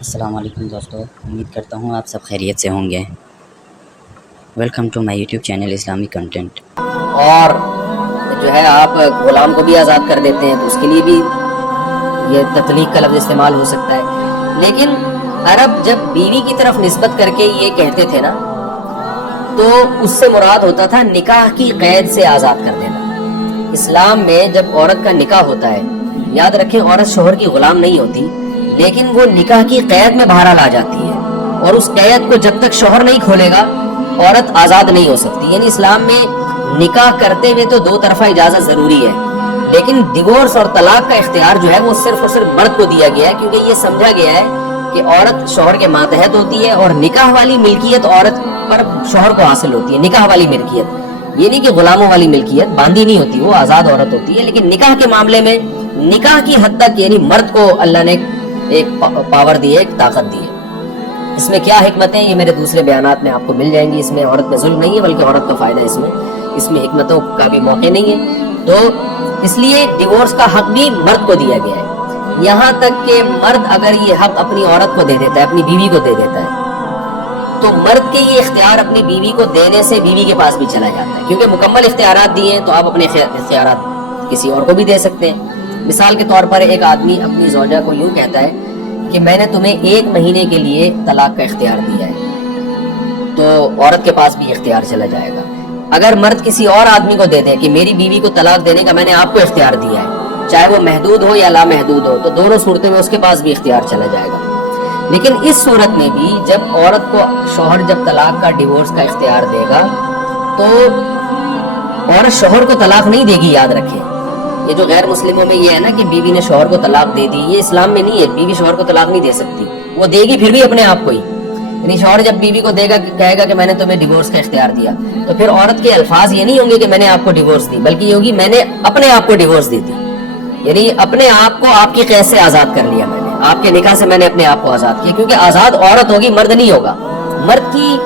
السلام علیکم دوستو، امید کرتا ہوں آپ سب خیریت سے ہوں گے۔ Welcome to my YouTube channel اسلامی کنٹینٹ۔ اور جو ہے آپ غلام کو بھی آزاد کر دیتے ہیں تو اس کے لیے بھی یہ تطلیق کا لفظ استعمال ہو سکتا ہے، لیکن عرب جب بیوی کی طرف نسبت کر کے یہ کہتے تھے نا تو اس سے مراد ہوتا تھا نکاح کی قید سے آزاد کر دینا۔ اسلام میں جب عورت کا نکاح ہوتا ہے، یاد رکھیں عورت شوہر کی غلام نہیں ہوتی، لیکن وہ نکاح کی قید میں بہرحال آ جاتی ہے، اور اس قید کو جب تک شوہر نہیں کھولے گا عورت آزاد نہیں ہو سکتی۔ یعنی اسلام میں نکاح کرتے ہوئے تو دو طرفہ اجازت ضروری ہے، لیکن ڈیورس اور طلاق کا اختیار جو ہے وہ صرف اور صرف مرد کو دیا گیا ہے، کیونکہ یہ سمجھا گیا ہے کہ عورت شوہر کے ماتحت ہوتی ہے اور نکاح والی ملکیت عورت پر شوہر کو حاصل ہوتی ہے۔ نکاح والی ملکیت یہ نہیں کہ غلاموں والی ملکیت، باندھی نہیں ہوتی، وہ آزاد عورت ہوتی ہے، لیکن نکاح کے معاملے میں نکاح کی حد تک یعنی مرد کو اللہ نے ایک پاور دی ہے، ایک طاقت دی ہے۔ اس میں کیا حکمتیں یہ میرے دوسرے بیانات میں آپ کو مل جائیں گی۔ اس میں عورت پہ ظلم نہیں ہے بلکہ عورت کا فائدہ ہے، اس میں حکمتوں کا بھی موقع نہیں ہے، تو اس لیے ڈیورس کا حق بھی مرد کو دیا گیا ہے۔ یہاں تک کہ مرد اگر یہ حق اپنی عورت کو دے دیتا ہے، اپنی بیوی کو دے دیتا ہے، تو مرد کے یہ اختیار اپنی بیوی کو دینے سے بیوی کے پاس بھی چلا جاتا ہے، کیونکہ مکمل اختیارات دیے ہیں تو آپ اپنے اختیارات کسی اور کو بھی دے سکتے ہیں۔ مثال کے طور پر ایک آدمی اپنی زوجہ کو یوں کہتا ہے کہ میں نے تمہیں 1 مہینے کے لیے طلاق کا اختیار دیا ہے، تو عورت کے پاس بھی اختیار چلا جائے گا۔ اگر مرد کسی اور آدمی کو دے دے کہ میری بیوی کو طلاق دینے کا میں نے آپ کو اختیار دیا ہے، چاہے وہ محدود ہو یا لامحدود ہو، تو دونوں صورتوں میں اس کے پاس بھی اختیار چلا جائے گا۔ لیکن اس صورت میں بھی جب عورت کو شوہر جب طلاق کا ڈیورس کا اختیار دے گا تو عورت شوہر کو طلاق نہیں دے گی، یاد رکھیں۔ یہ جو غیر مسلموں میں یہ ہے نا کہ بیوی نے شوہر کو طلاق دے دی، یہ اسلام میں نہیں ہے۔ بیوی شوہر کو طلاق نہیں دے سکتی، وہ دے گی پھر بھی اپنے آپ کو ہی۔ یعنی شوہر جب بیوی کو دے گا، کہے گا کہ میں نے تمہیں ڈیورس کا اختیار دیا، تو پھر عورت کے الفاظ یہ نہیں ہوں گے کہ میں نے آپ کو ڈیورس دی، بلکہ یہ ہوگی میں نے اپنے آپ کو ڈیورس دی تھی، یعنی اپنے آپ کو آپ کی قید سے آزاد کر لیا، میں نے آپ کے نکاح سے میں نے اپنے آپ کو آزاد کیا، کیونکہ آزاد عورت ہوگی، مرد نہیں ہوگا۔ مرد کی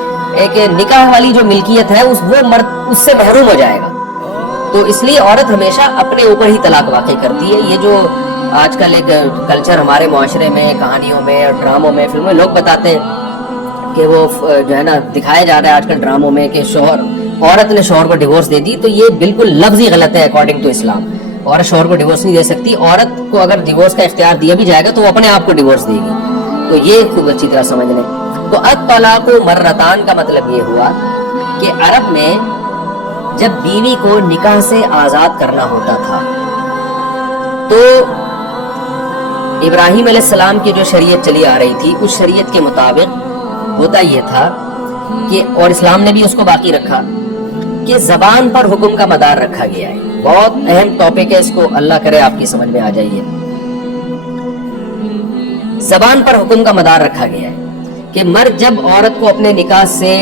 ایک نکاح والی جو ملکیت ہے وہ مرد اس سے محروم ہو جائے گا، تو اس لیے عورت ہمیشہ اپنے اوپر ہی طلاق واقع کرتی ہے۔ یہ جو آج کل ایک کلچر ہمارے معاشرے میں کہانیوں میں اور ڈراموں میں فلموں میں لوگ بتاتے ہیں کہ وہ جو ہے نا دکھایا جا رہا ہے آج کل ڈراموں میں کہ عورت نے شوہر کو ڈیورس دے دی، تو یہ بالکل لفظی غلط ہے اکارڈنگ ٹو اسلام۔ عورت شوہر کو ڈیورس نہیں دے سکتی، عورت کو اگر ڈیورس کا اختیار دیا بھی جائے گا تو وہ اپنے آپ کو ڈیورس دے گی، تو یہ خوب اچھی طرح سمجھ لیں۔ تو الطلاق مرتان کا مطلب یہ ہوا کہ عرب میں جب بیوی کو نکاح سے آزاد کرنا ہوتا تھا تو ابراہیم علیہ السلام کی جو شریعت چلی آ رہی تھی اس شریعت کے مطابق ہوتا یہ تھا کہ، اور اسلام نے بھی اس کو باقی رکھا، کہ زبان پر حکم کا مدار رکھا گیا ہے۔ بہت اہم ٹاپک ہے، اس کو اللہ کرے آپ کی سمجھ میں آ جائیے۔ زبان پر حکم کا مدار رکھا گیا ہے کہ مرد جب عورت کو اپنے نکاح سے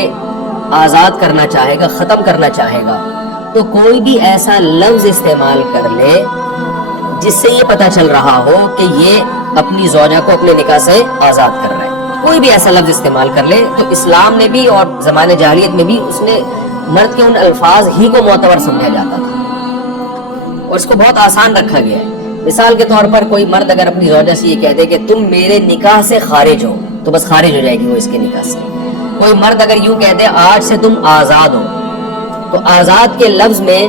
آزاد کرنا چاہے گا، ختم کرنا چاہے گا، تو کوئی بھی ایسا لفظ استعمال کر لے جس سے یہ پتہ چل رہا ہو کہ یہ اپنی زوجہ کو اپنے نکاح سے آزاد کر رہا ہے، کوئی بھی ایسا لفظ استعمال کر لے، تو اسلام نے بھی اور زمانے جاہلیت میں بھی اس نے مرد کے ان الفاظ ہی کو معتبر سمجھا جاتا تھا، اور اس کو بہت آسان رکھا گیا ہے۔ مثال کے طور پر کوئی مرد اگر اپنی زوجہ سے یہ کہہ دے کہ تم میرے نکاح سے خارج ہو، تو بس خارج ہو جائے گی وہ اس کے نکاح سے۔ کوئی مرد اگر یوں کہہ دے آج سے تم آزاد ہو، تو آزاد کے لفظ میں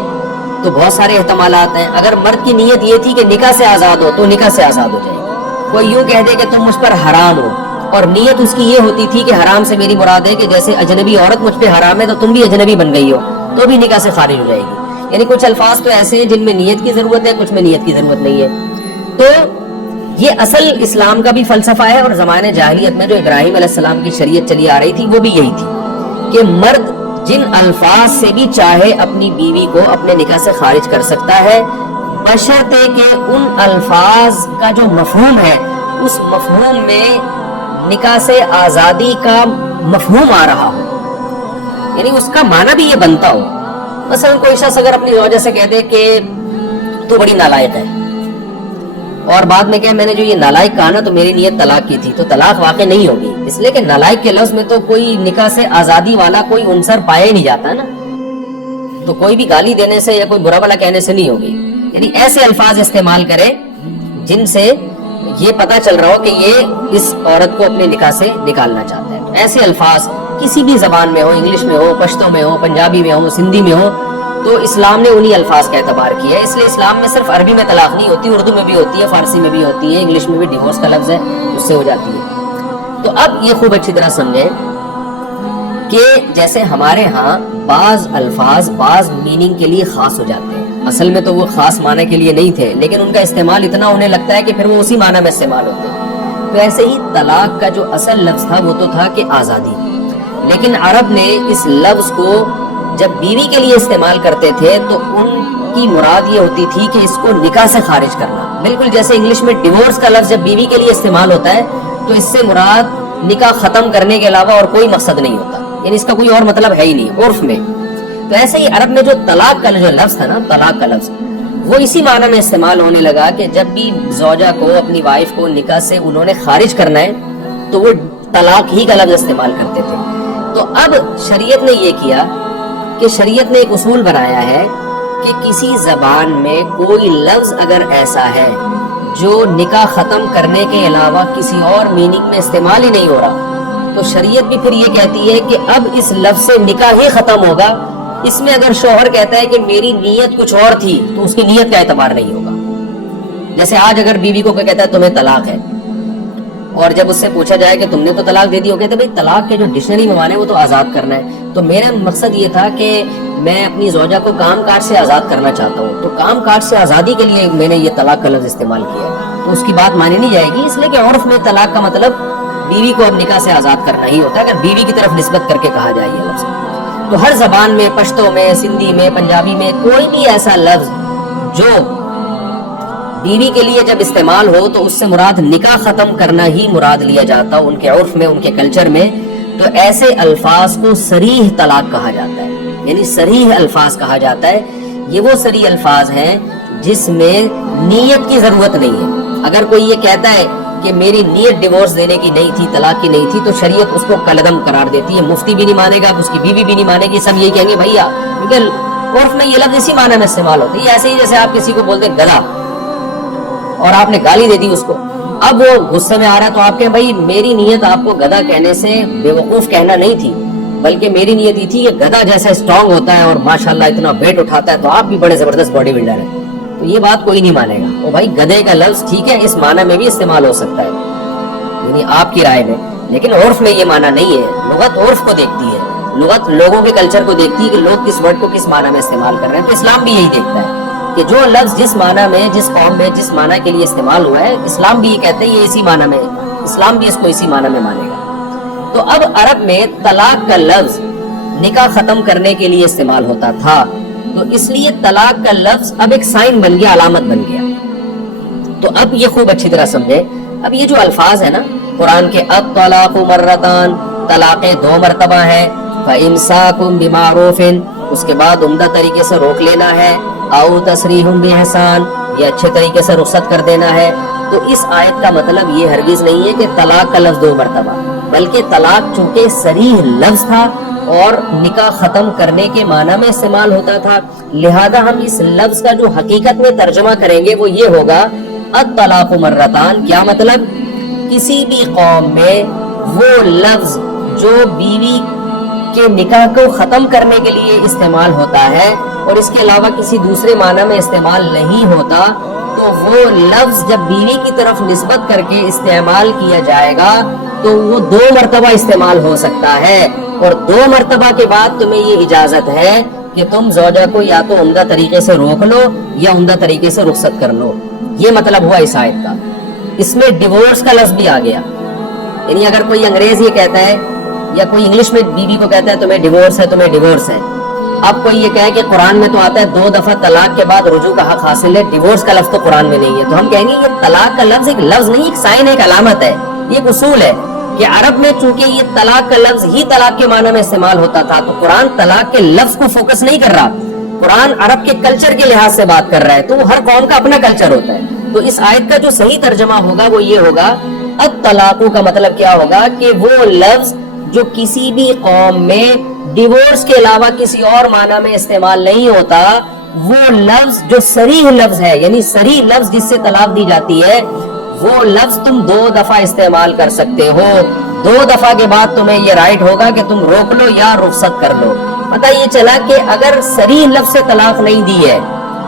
تو بہت سارے احتمالات ہیں۔ اگر مرد کی نیت یہ تھی کہ نکاح سے آزاد ہو تو نکاح سے آزاد ہو جائے گی۔ کوئی یوں کہہ دے کہ تم مجھ پر حرام ہو، اور نیت اس کی یہ ہوتی تھی کہ حرام سے میری مراد ہے کہ جیسے اجنبی عورت مجھ پہ حرام ہے تو تم بھی اجنبی بن گئی ہو، تو بھی نکاح سے خارج ہو جائے گی۔ یعنی کچھ الفاظ تو ایسے ہیں جن میں نیت کی ضرورت ہے، کچھ میں نیت کی ضرورت نہیں ہے۔ تو یہ اصل اسلام کا بھی فلسفہ ہے، اور زمانے جاہلیت میں جو ابراہیم علیہ السلام کی شریعت چلی آ رہی تھی وہ بھی یہی تھی کہ مرد جن الفاظ سے بھی چاہے اپنی بیوی کو اپنے نکاح سے خارج کر سکتا ہے، بشرطے کہ ان الفاظ کا جو مفہوم ہے اس مفہوم میں نکاح سے آزادی کا مفہوم آ رہا ہو، یعنی اس کا معنی بھی یہ بنتا ہو۔ مثلا کوئی شخص اگر اپنی زوجہ سے کہہ دے کہ تو بڑی نالائق ہے، اور بعد میں کہ میں نے جو یہ نالائق کہا نا تو میری نیت طلاق کی تھی، تو طلاق واقع نہیں ہوگی، اس لیے کہ نالائق کے لفظ میں تو کوئی نکاح سے آزادی والا کوئی عنصر پایا ہی نہیں جاتا نا، تو کوئی بھی گالی دینے سے یا کوئی برا بھلا کہنے سے نہیں ہوگی۔ یعنی ایسے الفاظ استعمال کرے جن سے یہ پتا چل رہا ہو کہ یہ اس عورت کو اپنے نکاح سے نکالنا چاہتا ہے. تو ایسے الفاظ کسی بھی زبان میں ہو، انگلش میں ہو، پشتو میں ہو، پنجابی میں ہو، سندھی میں ہو، تو اسلام نے انہی الفاظ کا اعتبار کیا ہے. اس لیے اسلام میں صرف عربی میں طلاق نہیں ہوتی، اردو میں بھی ہوتی ہے، فارسی میں بھی ہوتی ہے، انگلش میں بھی ڈیورس کا لفظ ہے، اس سے ہو جاتی ہے. تو اب یہ خوب اچھی طرح سمجھیں کہ جیسے ہمارے ہاں بعض الفاظ بعض میننگ کے لیے خاص ہو جاتے ہیں، اصل میں تو وہ خاص معنی کے لیے نہیں تھے، لیکن ان کا استعمال اتنا ہونے لگتا ہے کہ پھر وہ اسی معنی میں استعمال ہوتے ہیں. تو ایسے ہی طلاق کا جو اصل لفظ تھا وہ تو تھا کہ آزادی، لیکن عرب نے اس لفظ کو جب بیوی کے لیے استعمال کرتے تھے تو ان کی مراد یہ ہوتی تھی کہ اس کو نکاح سے خارج کرنا. بالکل جیسے انگلش میں ڈیورس کا لفظ جب بیوی کے لیے استعمال ہوتا ہے تو اس سے مراد نکاح ختم کرنے کے علاوہ اور کوئی مقصد نہیں ہوتا، یعنی اس کا کوئی اور مطلب ہے ہی نہیں عرف میں. تو ایسے ہی عرب میں جو طلاق کا جو لفظ تھا نا، طلاق کا لفظ وہ اسی معنی میں استعمال ہونے لگا کہ جب بھی زوجہ کو، اپنی وائف کو نکاح سے انہوں نے خارج کرنا ہے تو وہ طلاق ہی کا لفظ استعمال کرتے تھے. تو اب شریعت نے یہ کیا کہ شریعت نے ایک اصول بنایا ہے کہ کسی زبان میں کوئی لفظ اگر ایسا ہے جو نکاح ختم کرنے کے علاوہ کسی اور میننگ میں استعمال ہی نہیں ہو رہا، تو شریعت بھی پھر یہ کہتی ہے کہ اب اس لفظ سے نکاح ہی ختم ہوگا. اس میں اگر شوہر کہتا ہے کہ میری نیت کچھ اور تھی تو اس کی نیت کا اعتبار نہیں ہوگا. جیسے آج اگر بیوی کو کہتا ہے تمہیں طلاق ہے، اور جب اس سے پوچھا جائے کہ تم نے تو طلاق دے دی، ہو کہتے بھائی طلاق کے جو ڈکشنری میں معنی وہ تو آزاد کرنا ہے. تو میرا مقصد یہ تھا کہ میں اپنی زوجہ کو کام کاج سے آزاد کرنا چاہتا ہوں، تو کام کاج سے آزادی کے لیے میں نے یہ طلاق کا لفظ استعمال کیا ہے. تو اس کی بات مانی نہیں جائے گی، اس لیے کہ عرف میں طلاق کا مطلب بیوی کو اب نکاح سے آزاد کرنا ہی ہوتا ہے اگر بیوی کی طرف نسبت کر کے کہا جائے یہ لفظ. تو ہر زبان میں، پشتو میں، سندھی میں، پنجابی میں کوئی بھی ایسا لفظ جو بیوی کے لیے جب استعمال ہو تو اس سے مراد نکاح ختم کرنا ہی مراد لیا جاتا ان کے عرف میں، ان کے کلچر میں. تو ایسے الفاظ کو صریح طلاق کہا جاتا ہے، یعنی صریح الفاظ کہا جاتا ہے. یہ وہ صریح الفاظ ہیں جس میں نیت کی ضرورت نہیں ہے. اگر کوئی یہ کہتا ہے کہ میری نیت ڈیورس دینے کی نہیں تھی، طلاق کی نہیں تھی، تو شریعت اس کو کلعدم قرار دیتی ہے. مفتی بھی نہیں مانے گا، اس کی بیوی بھی نہیں مانے گی، سب یہی کہیں گے بھیا، کیونکہ عرف میں یہ لفظ اسی معنی میں استعمال ہوتا ہے. ایسے ہی جیسے آپ کسی کو بولتے ہیں گدھا اور آپ نے گالی دے دی اس کو، اب وہ غصے میں آ رہا ہے تو آپ کہیں بھائی میری نیت آپ کو گدھا کہنے سے بے وقوف کہنا نہیں تھی، بلکہ میری نیت یہ تھی کہ گدھا جیسا اسٹرانگ ہوتا ہے اور ماشاءاللہ اتنا ویٹ اٹھاتا ہے تو آپ بھی بڑے زبردست باڈی بلڈر ہیں. تو یہ بات کوئی نہیں مانے گا. وہ بھائی گدھے کا لفظ ٹھیک ہے اس معنی میں بھی استعمال ہو سکتا ہے، یعنی آپ کی رائے میں، لیکن عرف میں یہ معنی نہیں ہے. لغت عرف کو دیکھتی ہے، لغت لوگوں کے کلچر کو دیکھتی ہے کہ لوگ کس ورڈ کو کس معنی میں استعمال کر رہے ہیں. تو اسلام بھی یہی دیکھتا ہے کہ جو لفظ جس معنی میں، جس قوم میں، جس معنی کے لیے استعمال ہوا ہے، اسلام بھی یہ کہتے ہیں یہ اسی معنی میں، اسلام بھی اس کو اسی معنی میں مانے گا. تو اب عرب میں طلاق کا لفظ نکاح ختم کرنے کے لیے استعمال ہوتا تھا، تو اس لیے طلاق کا لفظ اب ایک سائن بن گیا، علامت بن گیا. تو اب یہ خوب اچھی طرح سمجھے. اب یہ جو الفاظ ہیں نا قرآن کے، الطلاق مرتان، طلاقیں 2 مرتبہ ہیں، فَإِمْسَاكُمْ بِمَعْرُوفٍ، اس کے بعد عمدہ طریقے سے روک لینا ہے، او تسریح بِإِحْسَان، یہ اچھے طریقے سے رخصت کر دینا ہے. تو اس آیت کا مطلب یہ ہرگز نہیں ہے کہ طلاق کا لفظ 2 مرتبہ، بلکہ طلاق چونکہ صریح لفظ تھا اور نکاح ختم کرنے کے معنی میں استعمال ہوتا تھا، لہذا ہم اس لفظ کا جو حقیقت میں ترجمہ کریں گے وہ یہ ہوگا الطلاق مرتان. کیا مطلب؟ کسی بھی قوم میں وہ لفظ جو بیوی کے نکاح کو ختم کرنے کے لیے استعمال ہوتا ہے اور اس کے علاوہ کسی دوسرے معنی میں استعمال نہیں ہوتا، تو وہ لفظ جب بیوی کی طرف نسبت کر کے استعمال کیا جائے گا تو وہ 2 مرتبہ استعمال ہو سکتا ہے. اور 2 مرتبہ کے بعد تمہیں یہ اجازت ہے کہ تم زوجہ کو یا تو عمدہ طریقے سے روک لو یا عمدہ طریقے سے رخصت کر لو. یہ مطلب ہوا اس آیت کا. اس میں ڈیورس کا لفظ بھی آ گیا، یعنی اگر کوئی انگریز یہ کہتا ہے یا کوئی انگلش میں بیوی کو کہتا ہے تمہیں ڈیورس ہے، تمہیں ڈیورس ہے. اب کوئی یہ کہے کہ قرآن میں تو آتا ہے 2 دفعہ طلاق کے بعد رجوع کا حق حاصل ہے، ڈیورس کا لفظ تو قرآن میں نہیں ہے، تو ہم کہیں گے یہ طلاق کا لفظ ایک لفظ نہیں، ایک سائن، ایک علامت ہے. یہ ایک اصول ہے کہ عرب میں چونکہ یہ طلاق کا لفظ ہی طلاق کے معنی میں استعمال ہوتا تھا، تو قرآن طلاق کے لفظ کو فوکس نہیں کر رہا، قرآن عرب کے کلچر کے لحاظ سے بات کر رہا ہے. تو ہر قوم کا اپنا کلچر ہوتا ہے. تو اس آیت کا جو صحیح ترجمہ ہوگا وہ یہ ہوگا، الطلاق کا مطلب کیا ہوگا کہ وہ لفظ جو کسی بھی قوم میں ڈیورس کے علاوہ کسی اور معنی میں استعمال نہیں ہوتا، وہ لفظ جو صریح لفظ ہے، یعنی صریح لفظ جس سے طلاق دی جاتی ہے، وہ لفظ تم 2 دفعہ استعمال کر سکتے ہو، 2 دفعہ کے بعد تمہیں یہ رائٹ ہوگا کہ تم روک لو یا رخصت کر لو۔ پتہ یہ چلا کہ اگر صریح لفظ سے طلاق نہیں دی ہے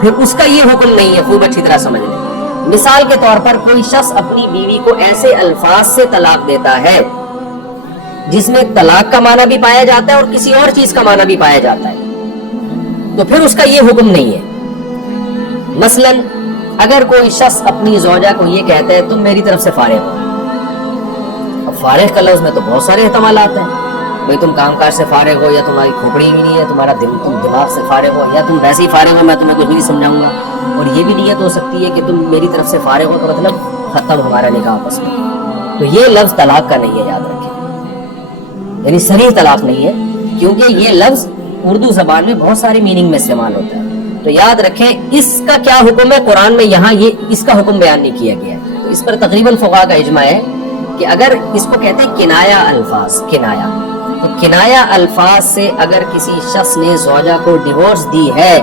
پھر اس کا یہ حکم نہیں ہے، خوب اچھی طرح سمجھ لیں۔ مثال کے طور پر کوئی شخص اپنی بیوی کو ایسے الفاظ سے طلاق دیتا ہے جس میں طلاق کا معنی بھی پایا جاتا ہے اور کسی اور چیز کا معنی بھی پایا جاتا ہے، تو پھر اس کا یہ حکم نہیں ہے۔ مثلا اگر کوئی شخص اپنی زوجہ کو یہ کہتا ہے تم میری طرف سے فارغ ہو، اب فارغ کا لفظ میں تو بہت سارے احتمالات ہیں، بھئی تم کام کاج سے فارغ ہو، یا تمہاری کھوپڑی بھی نہیں ہے، تمہارا تم دماغ سے فارغ ہو، یا تم ویسے ہی فارغ ہو، میں تمہیں کچھ نہیں سمجھاؤں گا، اور یہ بھی نیت ہو سکتی ہے کہ تم میری طرف سے فارغ ہو کا مطلب ختم ہمارا نکاح آپس میں، تو یہ لفظ طلاق کا نہیں ہے، یاد رکھیں، یعنی صریح طلاق نہیں ہے، کیونکہ یہ لفظ اردو زبان میں بہت ساری میننگ میں استعمال ہوتا ہے۔ تو یاد رکھیں اس کا کیا حکم ہے، قرآن میں یہاں یہ اس کا حکم بیان نہیں کیا گیا ہے، تو اس پر تقریباً فقہاء کا اجماع ہے کہ اگر اس کو کہتے ہیں کنایا الفاظ، کنایا، تو کنایا الفاظ سے اگر کسی شخص نے زوجہ کو ڈیورس دی ہے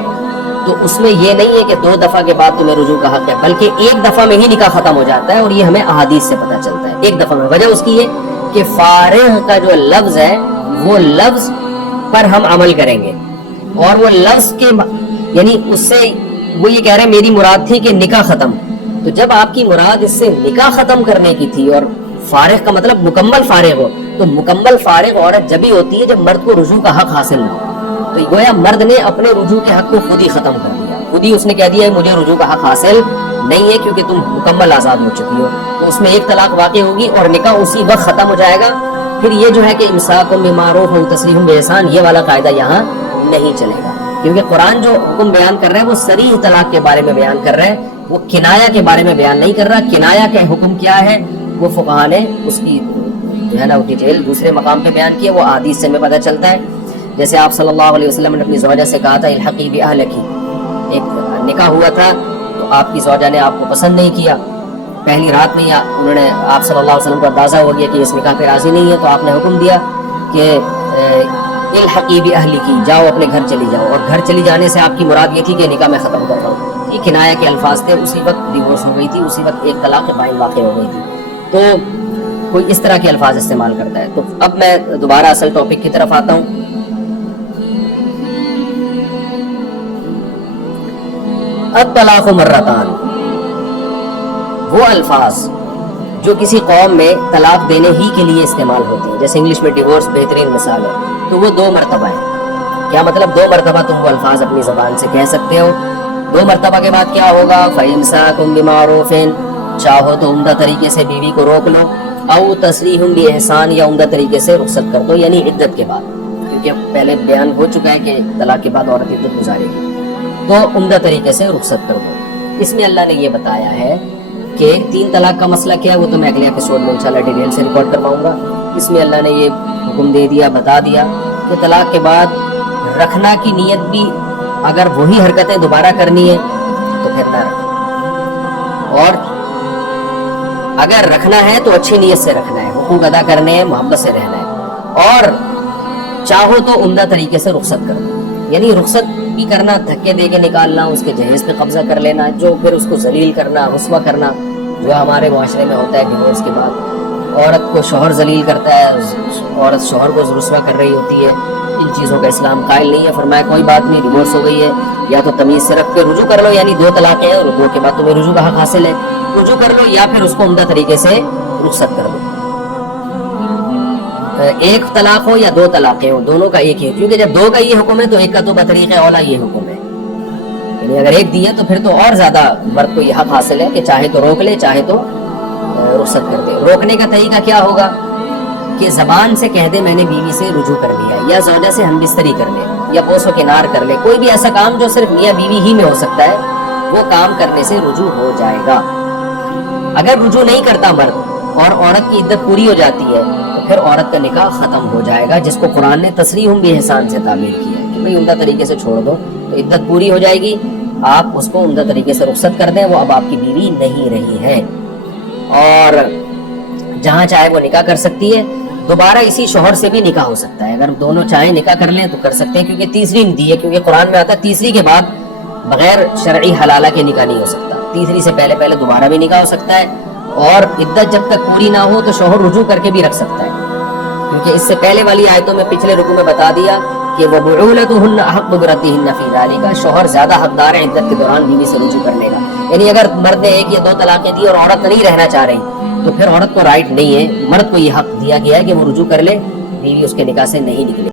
تو اس میں یہ نہیں ہے کہ 2 دفعہ کے بعد تمہیں رجوع کا حق ہے، بلکہ 1 دفعہ میں ہی نکاح ختم ہو جاتا ہے، اور یہ ہمیں احادیث سے پتہ چلتا ہے 1 دفعہ میں۔ وجہ اس کی یہ کہ فارغ کا جو لفظ ہے وہ لفظ پر ہم عمل کریں گے، اور وہ لفظ کے یعنی اس سے وہ یہ کہہ رہے ہیں میری مراد تھی کہ نکاح ختم، تو جب آپ کی مراد اس سے نکاح ختم کرنے کی تھی، اور فارغ کا مطلب مکمل فارغ ہو، تو مکمل فارغ عورت جب ہی ہوتی ہے جب مرد کو رجوع کا حق حاصل نہ ہو، تو گویا مرد نے اپنے رجوع کے حق کو خود ہی ختم کر دیا، خود ہی اس نے کہہ دیا ہے مجھے رجوع کا حق حاصل نہیں ہے کیونکہ تم مکمل آزاد ہو چکی ہو، تو اس میں 1 طلاق واقع ہوگی اور نکاح اسی وقت ختم ہو جائے گا۔ پھر یہ جو ہے کہ امساک بمعروف او تسریح باحسان، یہ والا قاعدہ یہاں نہیں چلے گا، کیونکہ قرآن جو حکم بیان کر رہا ہے وہ صریح طلاق کے بارے میں بیان کر رہا ہے، وہ کنایا کے بارے میں بیان نہیں کر رہا۔ کنایا کا حکم کیا ہے وہ فقہاء نے اس کی جو ہے نا ڈیٹیل دوسرے مقام پہ بیان کیا، وہ احادیث سے ہمیں پتہ چلتا ہے۔ جیسے آپ صلی اللہ علیہ وسلم نے اپنی زوجہ سے کہا تھا الحقی باہلکی، ایک نکاح ہوا تھا تو آپ کی زوجہ نے آپ کو پسند نہیں کیا، پہلی رات میں انہوں نے آپ صلی اللہ علیہ وسلم کو اندازہ ہو گیا کہ اس نکاح پہ راضی نہیں ہے، تو آپ نے حکم دیا کہ الحقی باہلکی، جاؤ اپنے گھر چلی جاؤ، اور گھر چلی جانے سے آپ کی مراد یہ تھی کہ نکاح میں ختم کر رہا ہوں، یہ کنایا کے الفاظ تھے، اسی وقت ڈیورس ہو گئی تھی، اسی وقت 1 طلاق بائن واقع ہو گئی تھی، تو کوئی اس طرح کے الفاظ استعمال کرتا ہے۔ تو اب میں دوبارہ اصل ٹاپک کی طرف آتا ہوں۔ الطلاق مرتان، وہ الفاظ جو کسی قوم میں طلاق دینے ہی کے لیے استعمال ہوتے ہیں، جیسے انگلش میں ڈیورس بہترین مثال ہے، تو وہ 2 مرتبہ ہے۔ کیا مطلب 2 مرتبہ تم وہ الفاظ اپنی زبان سے کہہ سکتے ہو؟ 2 مرتبہ کے بعد کیا ہوگا؟ فَإِمْسَاكٌ بِمَعْرُوفٍ، چاہو تو عمدہ طریقے سے بیوی کو روک لو، او تسریح بِإِحْسَان، یا عمدہ طریقے سے رخصت کر دو، یعنی عدت کے بعد، کیونکہ پہلے بیان ہو چکا ہے کہ طلاق کے بعد عورت عدت گزارے گی، تو عمدہ طریقے سے رخصت کر دو۔ اس میں اللہ نے یہ بتایا ہے کہ 3 طلاق کا مسئلہ کیا ہے وہ تو میں اگلے ایپیسوڈ میں انشاءاللہ ڈیٹیل سے ریکارڈ کرواؤں گا۔ اس میں اللہ نے یہ حکم دے دیا، بتا دیا کہ طلاق کے بعد رکھنا کی نیت بھی اگر وہی حرکتیں دوبارہ کرنی ہے تو پھر نہ رکھیں، اور اگر رکھنا ہے تو اچھی نیت سے رکھنا ہے، حقوق ادا کرنے ہیں، محبت سے رہنا ہے، اور چاہو تو عمدہ طریقے سے رخصت کر دو، یعنی رخصت بھی کرنا، دھکے دے کے نکالنا، اس کے جہیز پہ قبضہ کر لینا، جو پھر اس کو ذلیل کرنا، رسوا کرنا، جو ہمارے معاشرے میں ہوتا ہے ڈیورس کے بعد عورت کو شوہر ذلیل کرتا ہے، عورت شوہر کو رسوا کر رہی ہوتی ہے، ان چیزوں کا اسلام قائل نہیں ہے۔ فرمایا کوئی بات نہیں، ڈیورس ہو گئی ہے، یا تو تمیز سے رکھ کے رجوع کر لو، یعنی 2 طلاقیں ہیں اور 2 کے بعد تمہیں رجوع کا حق حاصل ہے، رجوع کر لو، یا پھر اس کو عمدہ طریقے سے رخصت کر دو۔ 1 طلاق ہو یا 2 طلاقیں ہو، دونوں کا ایک ہی، کیونکہ جب 2 کا یہ حکم ہے تو 1 کا تو بطریق اولا یہ حکم ہے، یعنی اگر 1 دی ہے تو پھر تو اور زیادہ مرد کو یہ حق حاصل ہے کہ چاہے تو روک لے، چاہے تو رخصت کر دے۔ روکنے کا طریقہ کیا ہوگا کہ زبان سے کہہ دے میں نے بیوی سے رجوع کر لیا، یا زوجہ سے ہم بستری کر لے، یا بوس و کنار کر لے، کوئی بھی ایسا کام جو صرف میاں بیوی ہی میں ہو سکتا ہے، وہ کام کرنے سے رجوع ہو جائے گا۔ اگر رجوع نہیں کرتا مرد اور عورت کی عدت پوری ہو جاتی ہے تو پھر عورت کا نکاح ختم ہو جائے گا، جس کو قرآن نے تسریح باحسان سے تعبیر کیا ہے کہ بھئی عمدہ طریقے سے چھوڑ دو، تو عدت پوری ہو جائے گی، آپ اس کو عمدہ طریقے سے رخصت کر دیں، وہ اب آپ کی بیوی نہیں رہی ہے، اور جہاں چاہے وہ نکاح کر سکتی ہے۔ دوبارہ اسی شوہر سے بھی نکاح ہو سکتا ہے، اگر دونوں چاہیں نکاح کر لیں تو کر سکتے ہیں، کیونکہ تیسری دی ہے، کیونکہ قرآن میں آتا ہے تیسری کے بعد بغیر شرعی حلالہ کے نکاح نہیں ہو سکتا، تیسری سے پہلے دوبارہ بھی نکاح ہو سکتا ہے، اور عدت جب تک پوری نہ ہو تو شوہر رجوع کر کے بھی رکھ سکتا ہے، کیونکہ اس سے پہلے والی آیتوں میں پچھلے رکوع میں بتا دیا کہ وَبُعُولَتُهُنَّ أَحَقُّ بِرَدِّهِنَّ فِي ذَلِكَ، شوہر زیادہ حقدار ہے عدت کے دوران بیوی سے رجوع کرنے کا. یعنی اگر مرد نے 1 یا 2 طلاقیں دی اور عورت نہیں رہنا چاہ رہی تو پھر عورت کو رائٹ نہیں ہے، مرد کو یہ حق دیا گیا ہے کہ وہ رجوع کر لے، بیوی اس کے نکاح سے نہیں نکلے.